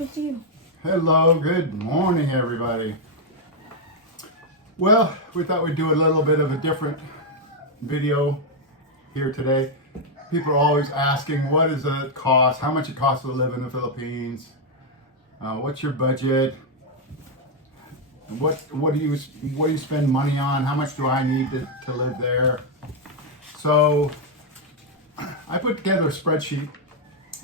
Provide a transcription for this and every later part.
Good to you. Hello, good morning, everybody. Well, we thought we'd do a little bit of a different video here today. People are always asking, what is the cost? How much it costs to live in the Philippines? What's your budget? What do you spend money on? How much do I need to live there? So I put together a spreadsheet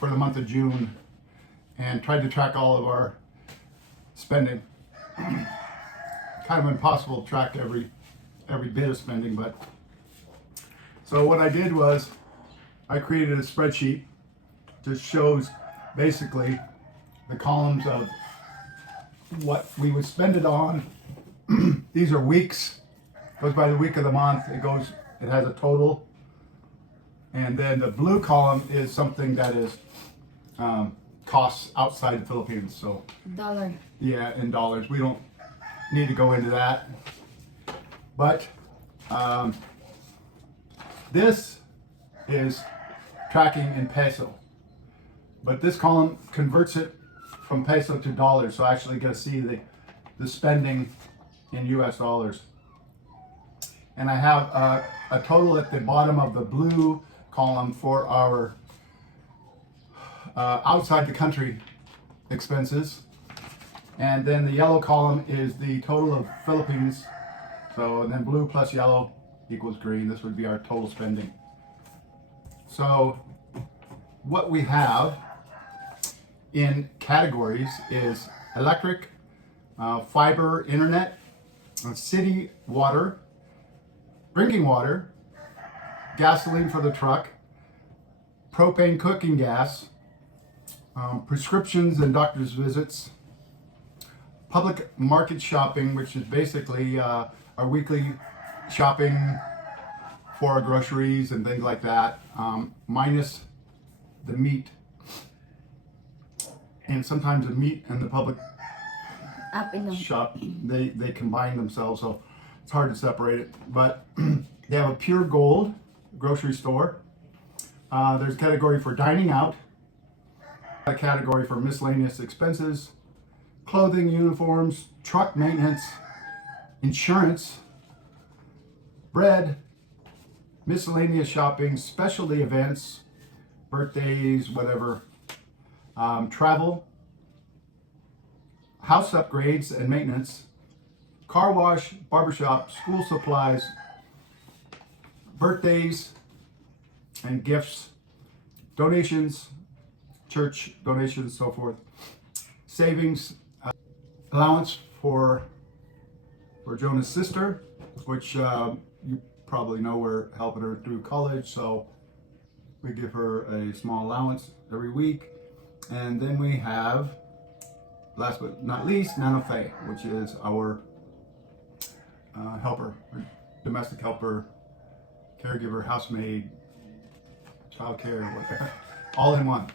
for the month of June and tried to track all of our spending. Kind of impossible to track every bit of spending, but so what I did was I created a spreadsheet that shows basically the columns of what we would spend it on. These are weeks, goes by the week of the month, it has a total, and then the blue column is something that is costs outside the Philippines. So Dollar. yeah, in dollars. We don't need to go into that. But this is tracking in peso. But this column converts it from peso to dollars. So I actually get to see the spending in US dollars. And I have a total at the bottom of the blue column for our outside the country expenses, and then the yellow column is the total of Philippines. So, and then blue plus yellow equals green. This would be our total spending. So what we have in categories is electric, fiber, internet, city water, drinking water, gasoline for the truck, propane cooking gas, prescriptions and doctor's visits, public market shopping, which is basically our weekly shopping for our groceries and things like that, minus the meat. And sometimes the meat and the public Up in the shop, they combine themselves, so it's hard to separate it. But they have a pure gold grocery store. There's a category for dining out, a category for miscellaneous expenses, clothing, uniforms, truck maintenance, insurance, bread, miscellaneous shopping, specialty events, birthdays, whatever, travel, house upgrades and maintenance, car wash, barbershop, school supplies, birthdays and gifts, donations, church donations, so forth, savings, allowance for Jonah's sister, which you probably know we're helping her through college, so we give her a small allowance every week. And then we have, last but not least, Nana Faye, which is our helper, domestic helper, caregiver, housemaid, child care, whatever, all in one.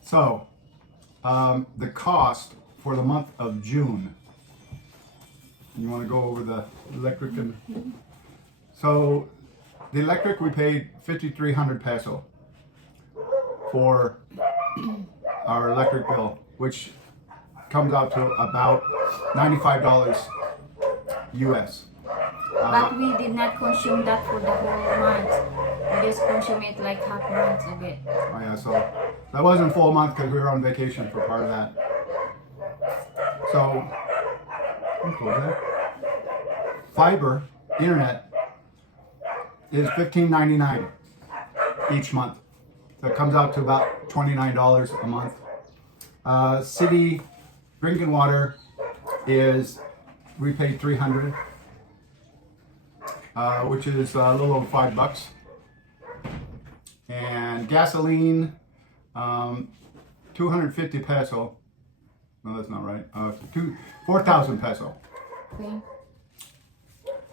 So, the cost for the month of June. You want to go over the electric and... So, the electric we paid 5,300 peso for our electric bill, which comes out to about $95 US. But we did not consume that for the whole month. We just consume it like half month a bit. Oh yeah, so that wasn't full month because we were on vacation for part of that. So, fiber, internet, is $15.99 each month. So it comes out to about $29 a month. City drinking water is, we pay $300, which is a little over $5. And gasoline, 250 peso. No, that's not right. 4,000 peso. Okay.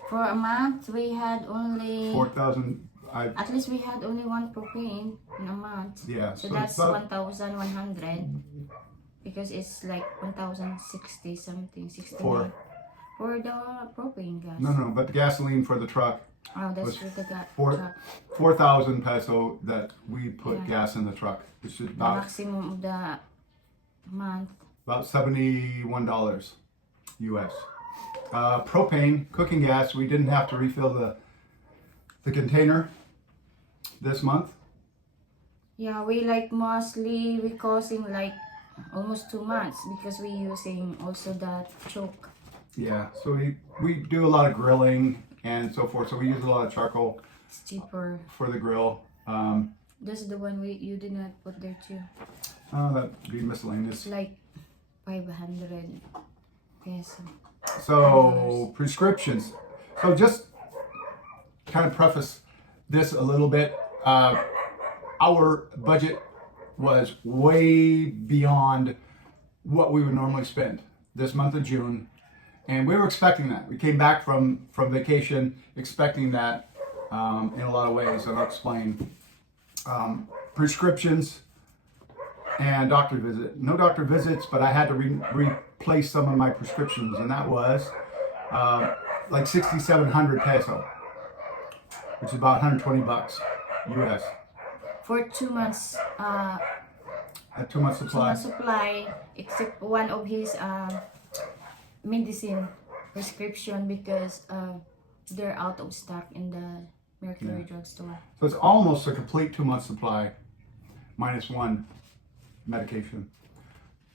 For a month, we had only... 4,000. At least we had only one propane in a month. Yeah. So that's 1,100. Because it's like 1,060 something, 69. For the propane gas. No, but the gasoline for the truck. Oh, that's for the gas. 4,000 peso that we put gas in the truck. Which is The about maximum of the month. About $71 US. Propane, cooking gas, we didn't have to refill the container this month. Yeah, we like mostly we causing like almost 2 months because we using also the choke. Yeah, so we do a lot of grilling and so forth, so we use a lot of charcoal It's cheaper. for the grill. That's the one you did not put there too. That'd be miscellaneous. It's like 500 peso. So prescriptions. So just kind of preface this a little bit. Our budget was way beyond what we would normally spend this month of June, and we were expecting that. We came back from vacation expecting that in a lot of ways, and I'll explain. Prescriptions and doctor visit. No doctor visits, but I had to replace some of my prescriptions, and that was like 6,700 peso, which is about 120 bucks US. For 2 months, A 2 month supply. supply, except one of his medicine prescription because they're out of stock in the Mercury drugstore. So it's almost a complete 2 month supply, minus one medication.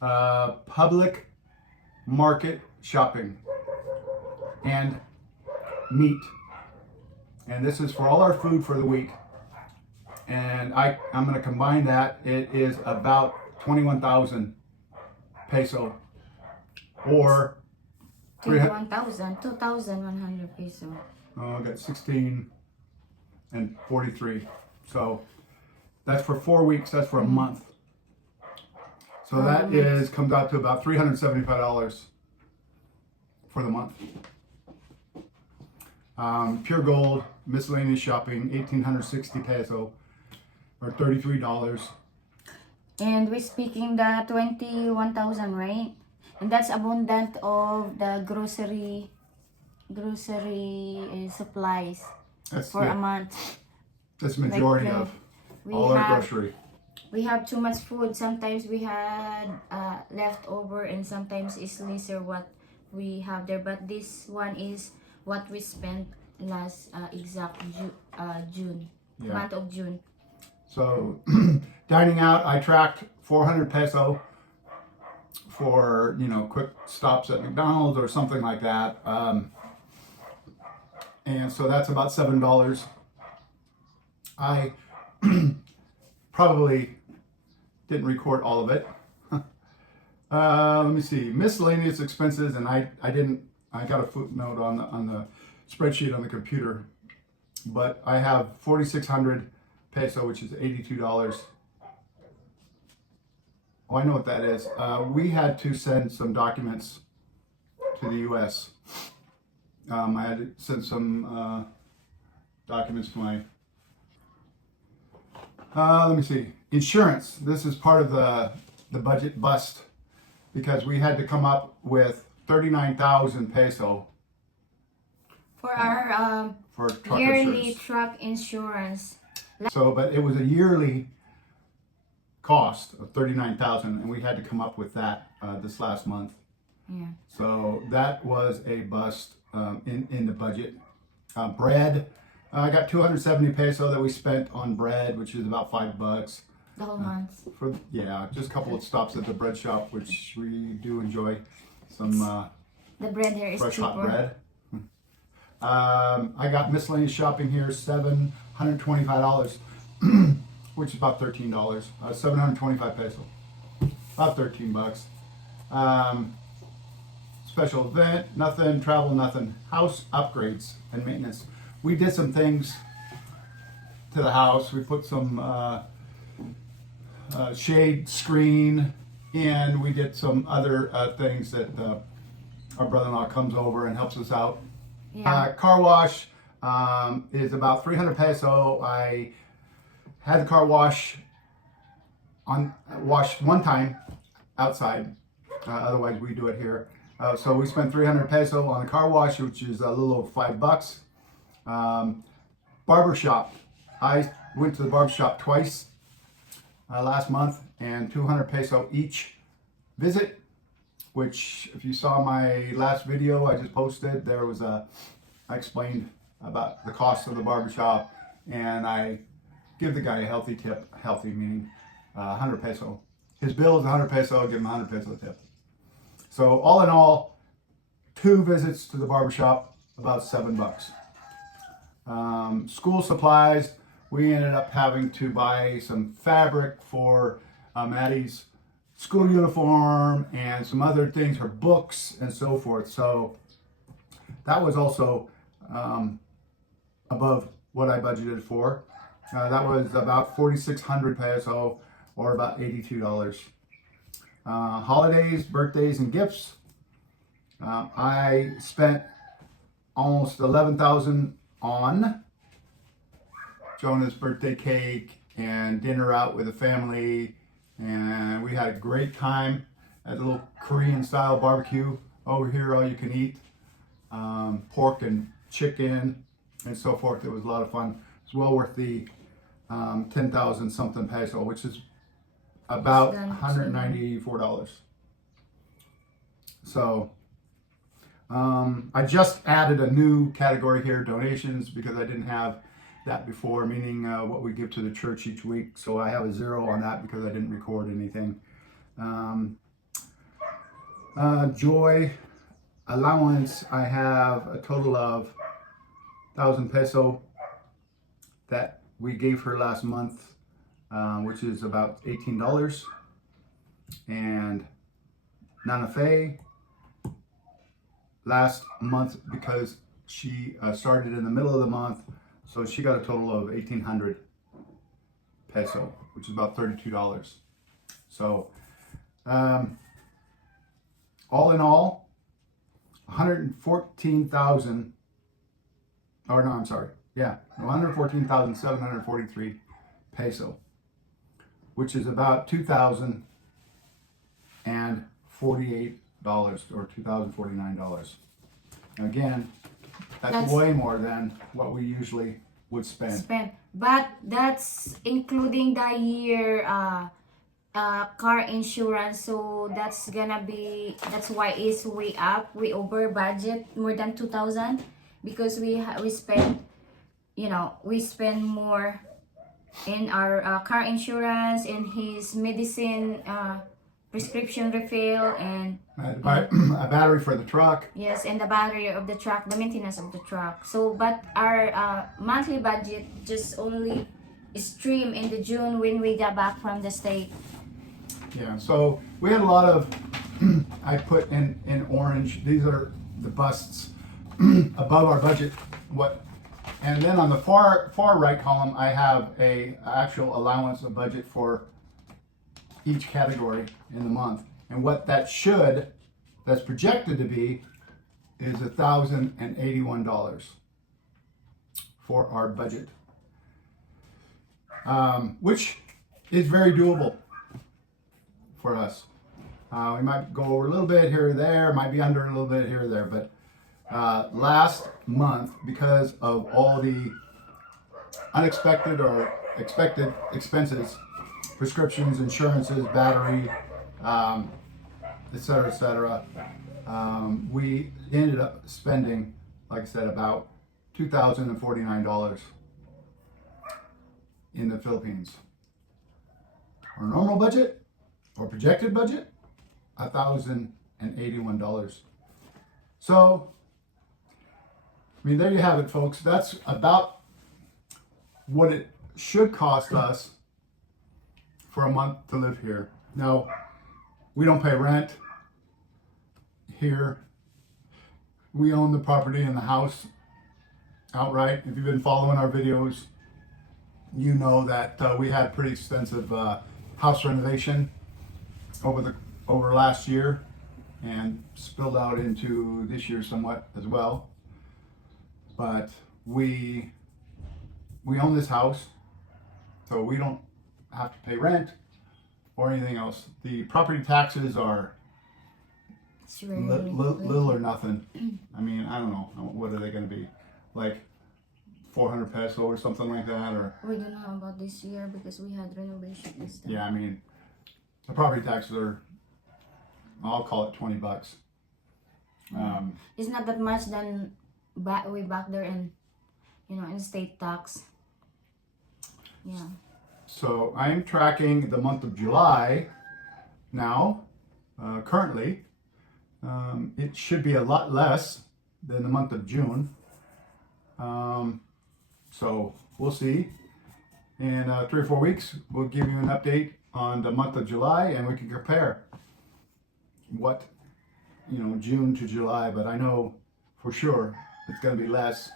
Public market shopping and meat. And this is for all our food for the week. And I'm going to combine that. It is about 21,000 peso or 2,100 peso. I got 16 and 43. So that's for 4 weeks. That's for a month. So that comes out to about $375 for the month. Pure gold, miscellaneous shopping, 1,860 peso or $33. And we're speaking the 21,000, right? And that's abundant of the grocery supplies That's for a month. That's majority Like, of we all our have- grocery. We have too much food. Sometimes we had leftover, and sometimes it's lesser what we have there. But this one is what we spent last exact June, Yeah. month of June. So dining out, I tracked 400 peso for, quick stops at McDonald's or something like that. And so that's about $7. I probably didn't record all of it. Let me see, miscellaneous expenses, and I got a footnote on the spreadsheet on the computer, but I have 4,600 peso, which is $82. Oh, I know what that is. We had to send some documents to the U.S. I had to send some documents to my. Let me see. Insurance. This is part of the budget bust because we had to come up with 39,000 peso For our for truck yearly insurance. truck insurance. So, but it was a yearly cost of 39,000, and we had to come up with that this last month. Yeah. So that was a bust in the budget. Bread. I got 270 peso that we spent on bread, which is about $5 The whole month. for just a couple of stops at the bread shop, which we do enjoy. Some The bread here is fresh cheaper. hot bread. I got miscellaneous shopping here, $725, which is about $13. 725 peso, about $13. Special event, nothing. Travel, nothing. House upgrades and maintenance. We did some things to the house. We put some shade screen in. We did some other things that our brother-in-law comes over and helps us out. Yeah. Car wash is about 300 peso. I had the car washed one time outside. Otherwise, we do it here. So we spent 300 peso on a car wash, which is a little over $5. Barber shop. I went to the barber shop twice last month, and 200 peso each visit, which if you saw my last video I just posted, I explained about the cost of the barbershop, and I give the guy a healthy tip, healthy meaning 100 peso. His bill is 100 peso, I'll give him 100 peso tip. So all in all, 2 visits to the barbershop, about $7. School supplies, we ended up having to buy some fabric for Maddie's school uniform and some other things, her books and so forth. So that was also above what I budgeted for. That was about 4,600 peso, or about $82. Holidays, birthdays, and gifts. I spent almost 11,000 on Jonah's birthday cake and dinner out with the family, and we had a great time at a little Korean style barbecue over here, all you can eat, pork and chicken and so forth. It was a lot of fun. It's well worth the 10,000 something peso, which is about $194. So I just added a new category here, donations, because I didn't have that before, meaning what we give to the church each week. So I have a 0 on that because I didn't record anything. Joy allowance, I have a total of 1,000 peso that we gave her last month, which is about $18. And Nana Fe, last month, because she started in the middle of the month, so she got a total of 1,800 peso, which is about $32. So all in all, 114,000, or no, I'm sorry, yeah, 114,743 peso, which is about $2,048 or $2,049. Again, that's way more than what we usually would spend. But that's including the year car insurance, so that's why it's way up. We over budget more than 2,000 because we spend, we spend more in our car insurance, in his medicine, prescription refill, and a battery for the truck. Yes, and the battery of the truck, the maintenance of the truck. So, but our monthly budget just only stream in the June when we got back from the state. Yeah, so we had a lot of, I put in orange, these are the busts above our budget. And then on the far right column, I have a actual allowance, a budget for each category in the month. And what that's projected to be is $1,081 for our budget, which is very doable for us. We might go over a little bit here or there, might be under a little bit here or there, but last month, because of all the unexpected or expected expenses, prescriptions, insurances, battery, etc., we ended up spending, like I said, about $2,049 in the Philippines. Our normal budget, or projected budget, $1,081. So, I mean, there you have it, folks. That's about what it should cost us for a month to live here. Now, we don't pay rent here. We own the property and the house outright. If you've been following our videos, you know that we had pretty extensive house renovation over last year, and spilled out into this year somewhat as well. But we own this house, so we don't have to pay rent or anything else. The property taxes are little or nothing. I mean, I don't know, what are they going to be, like 400 peso or something like that? Or we don't know about this year because we had renovation and stuff. Yeah, I mean, the property taxes are I'll call it $20. It's not that much than way back there in, in state tax. Yeah. So I'm tracking the month of July now. Currently, it should be a lot less than the month of June. So we'll see. In 3 or 4 weeks, we'll give you an update on the month of July, and we can compare what, June to July. But I know for sure it's going to be less.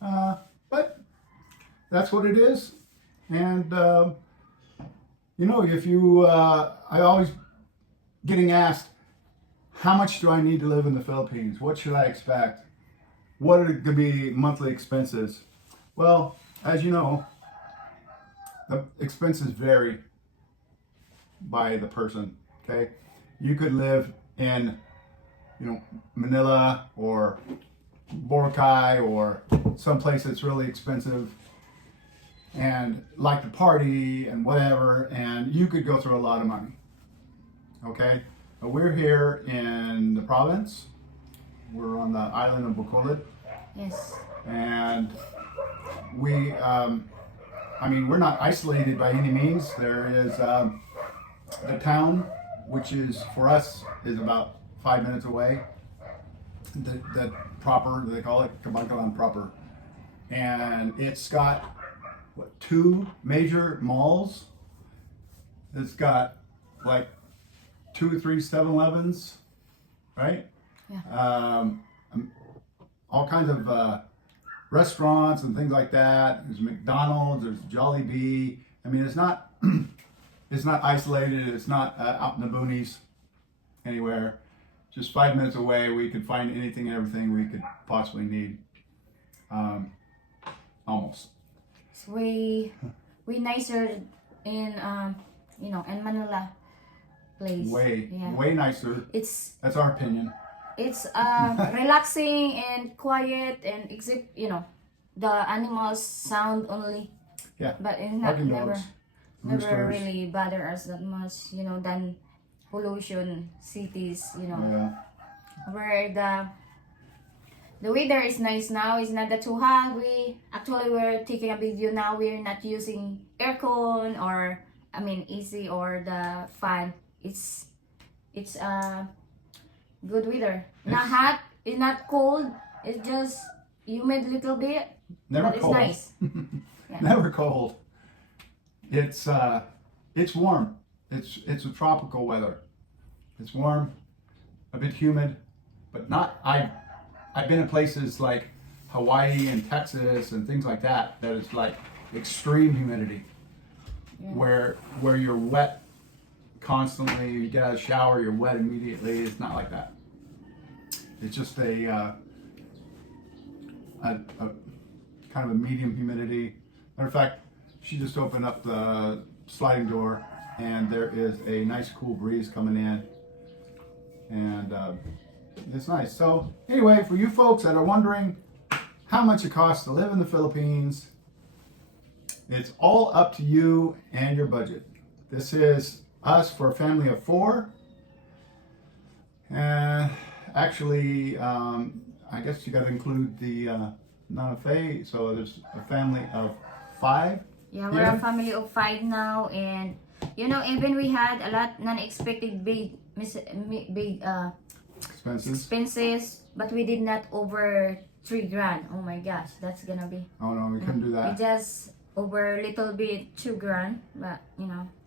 But that's what it is. And if you, I always getting asked, how much do I need to live in the Philippines? What should I expect? What are going to be monthly expenses? Well, as you know, the expenses vary by the person. Okay, you could live in, Manila or Boracay or someplace that's really expensive and like to party and whatever, and you could go through a lot of money. Okay, we're here in the province. We're on the island of Bacolod. Yes. And we, we're not isolated by any means. There is the town, which is for us is about 5 minutes away. That proper, they call it Cabancalan proper, and it's got 2 major malls. It's got like 2 or 3 7-Elevens, right? Yeah. All kinds of restaurants and things like that. There's McDonald's, there's Jollibee. I mean, it's not it's not isolated. It's not out in the boonies anywhere. Just 5 minutes away, we could find anything and everything we could possibly need. Almost. So we nicer in in Manila place. Way nicer. That's our opinion. It's relaxing and quiet, and except the animals sound only. Yeah. But it's not Barking never dogs, never roosters. really bother us that much, than pollution cities, Yeah. where the weather is nice now. It's not that too hot. We're taking a video now. We're not using aircon or AC or the fan. It's good weather. Not hot. It's not cold. It's just humid little bit. Never but cold. It's nice. Yeah. Never cold. It's warm. It's a tropical weather. It's warm, a bit humid, but not. I've been in places like Hawaii and Texas and things like that is like extreme humidity, Yeah. where you're wet constantly. You get out of the shower, you're wet immediately. It's not like that. It's just a kind of a medium humidity. Matter of fact, she just opened up the sliding door, and there is a nice cool breeze coming in, and it's nice. So anyway, for you folks that are wondering how much it costs to live in the Philippines, it's all up to you and your budget. This is us for a family of 4. And actually, I guess you got to include the Nana Faye, so there's a family of 5. Yeah, we're a family of 5 now, and even we had a lot non-expected big expenses, but we did not over $3,000. Oh my gosh, that's gonna be. Oh no, we couldn't do We that. just over a little bit $2,000, but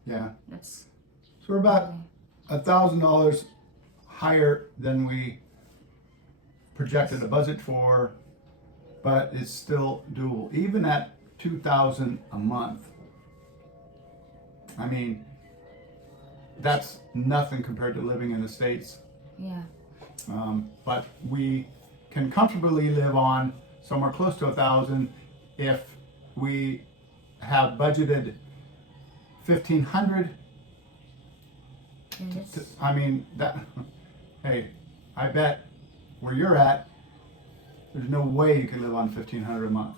Yeah. that's. So we're about $1,000 higher than we projected a budget for, but it's still doable. Even at $2,000 a month. I mean, that's nothing compared to living in the States. Yeah. But we can comfortably live on somewhere close to 1,000 if we have budgeted 1,500. Yes. I mean that. Hey, I bet where you're at, there's no way you could live on 1,500 a month.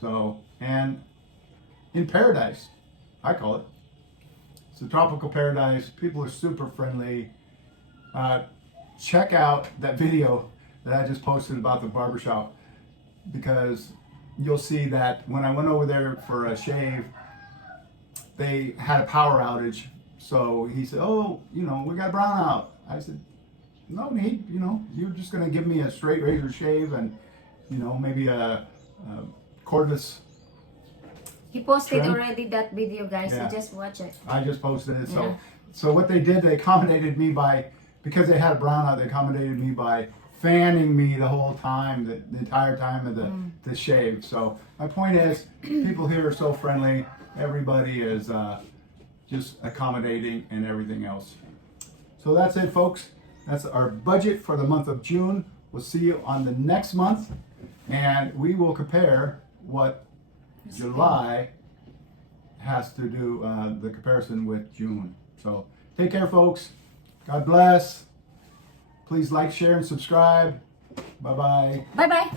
So, and in paradise, I call it. It's a tropical paradise. People are super friendly. Check out that video that I just posted about the barbershop, because you'll see that when I went over there for a shave, they had a power outage. So he said, oh, you know, we got a brownout. I said, no need, you know, you're just going to give me a straight razor shave and, you know, maybe a cordless. He posted trim. already that video, guys. Yeah. So just watch it. I just posted it. So, Yeah. so what they did, they accommodated me by, because they had a brownout, they accommodated me by fanning me the whole time, the entire time of the shave. So my point is, people here are so friendly. Everybody is just accommodating and everything else. So that's it, folks. That's our budget for the month of June. We'll see you on the next month, and we will compare what July has to do, the comparison with June. So take care, folks. God bless. Please like, share, and subscribe. Bye-bye. Bye-bye.